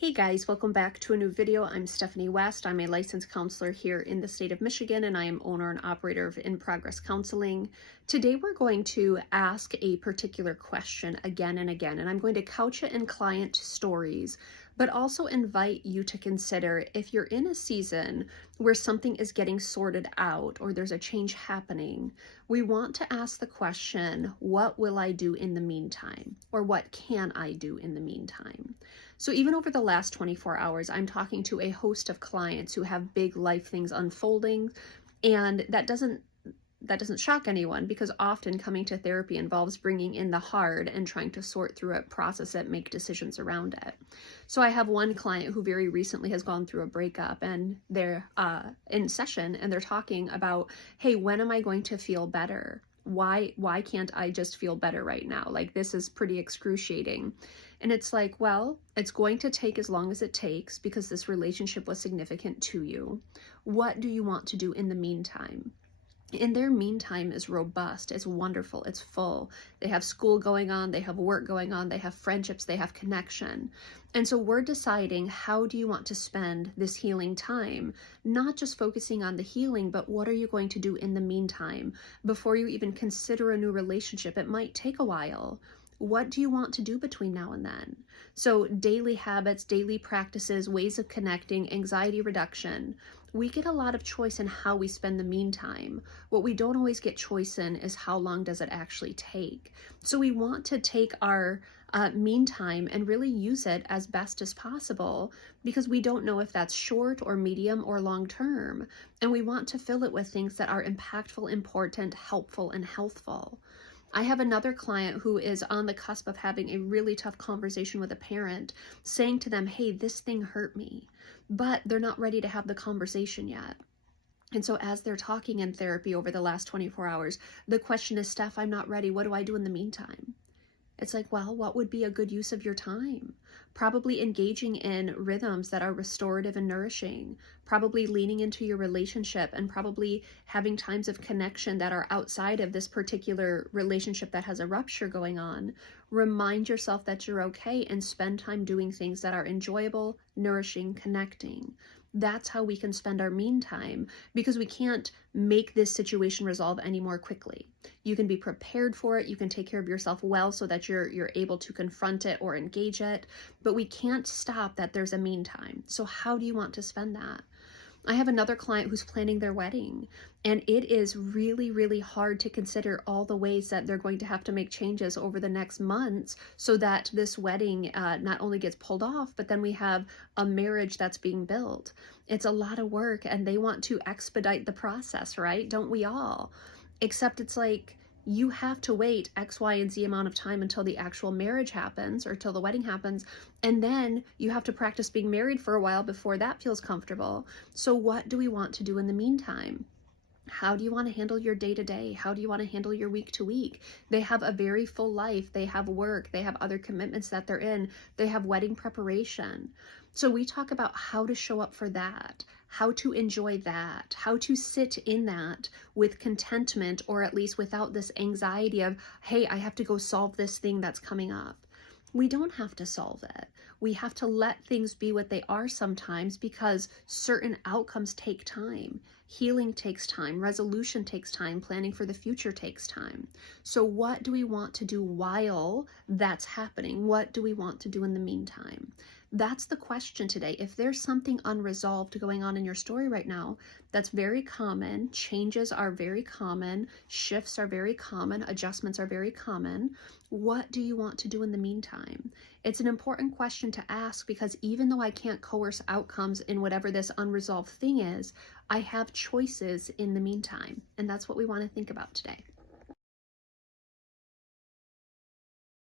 Hey guys, welcome back to a new video. I'm Stephanie West. I'm a licensed counselor here in the state of Michigan, and I am owner and operator of In Progress Counseling. Today we're going to ask a particular question again and again, and I'm going to couch it in client stories, but also invite you to consider if you're in a season where something is getting sorted out or there's a change happening, we want to ask the question, what will I do in the meantime? Or what can I do in the meantime? So even over the last 24 hours, I'm talking to a host of clients who have big life things unfolding, and that doesn't shock anyone, because often coming to therapy involves bringing in the hard and trying to sort through it, process it, make decisions around it. So I have one client who very recently has gone through a breakup, and they're in session and they're talking about, hey, when am I going to feel better? Why can't I just feel better right now? Like, this is pretty excruciating. And it's like, well, it's going to take as long as it takes because this relationship was significant to you. What do you want to do in the meantime? In their meantime is robust, it's wonderful, it's full. They have school going on, they have work going on, they have friendships, they have connection. And so we're deciding, how do you want to spend this healing time? Not just focusing on the healing, but what are you going to do in the meantime? Before you even consider a new relationship, it might take a while. What do you want to do between now and then? So daily habits, daily practices, ways of connecting, anxiety reduction. We get a lot of choice in how we spend the meantime. What we don't always get choice in is how long does it actually take. So we want to take our meantime and really use it as best as possible, because we don't know if that's short or medium or long term. And we want to fill it with things that are impactful, important, helpful, and healthful. I have another client who is on the cusp of having a really tough conversation with a parent, saying to them, hey, this thing hurt me, but they're not ready to have the conversation yet. And so as they're talking in therapy over the last 24 hours, the question is, Steph, I'm not ready. What do I do in the meantime? It's like, well, what would be a good use of your time? Probably engaging in rhythms that are restorative and nourishing, probably leaning into your relationship, and probably having times of connection that are outside of this particular relationship that has a rupture going on. Remind yourself that you're okay and spend time doing things that are enjoyable, nourishing, connecting. That's how we can spend our meantime, because we can't make this situation resolve any more quickly. You can be prepared for it. You can take care of yourself well so that you're able to confront it or engage it, but we can't stop that there's a meantime. So how do you want to spend that? I have another client who's planning their wedding, and it is really, really hard to consider all the ways that they're going to have to make changes over the next months so that this wedding not only gets pulled off, but then we have a marriage that's being built. It's a lot of work, and they want to expedite the process, right? Don't we all? Except it's like, you have to wait X, Y, and Z amount of time until the actual marriage happens, or till the wedding happens. And then you have to practice being married for a while before that feels comfortable. So what do we want to do in the meantime? How do you want to handle your day-to-day? How do you want to handle your week-to-week? They have a very full life. They have work. They have other commitments that they're in. They have wedding preparation. So we talk about how to show up for that, how to enjoy that, how to sit in that with contentment, or at least without this anxiety of, hey, I have to go solve this thing that's coming up. We don't have to solve it. We have to let things be what they are sometimes, because certain outcomes take time. Healing takes time. Resolution takes time. Planning for the future takes time. So what do we want to do while that's happening? What do we want to do in the meantime? That's the question today. If there's something unresolved going on in your story right now, that's very common. Changes are very common. Shifts are very common. Adjustments are very common. What do you want to do in the meantime? It's an important question to ask, because even though I can't coerce outcomes in whatever this unresolved thing is, I have choices in the meantime. And that's what we want to think about today.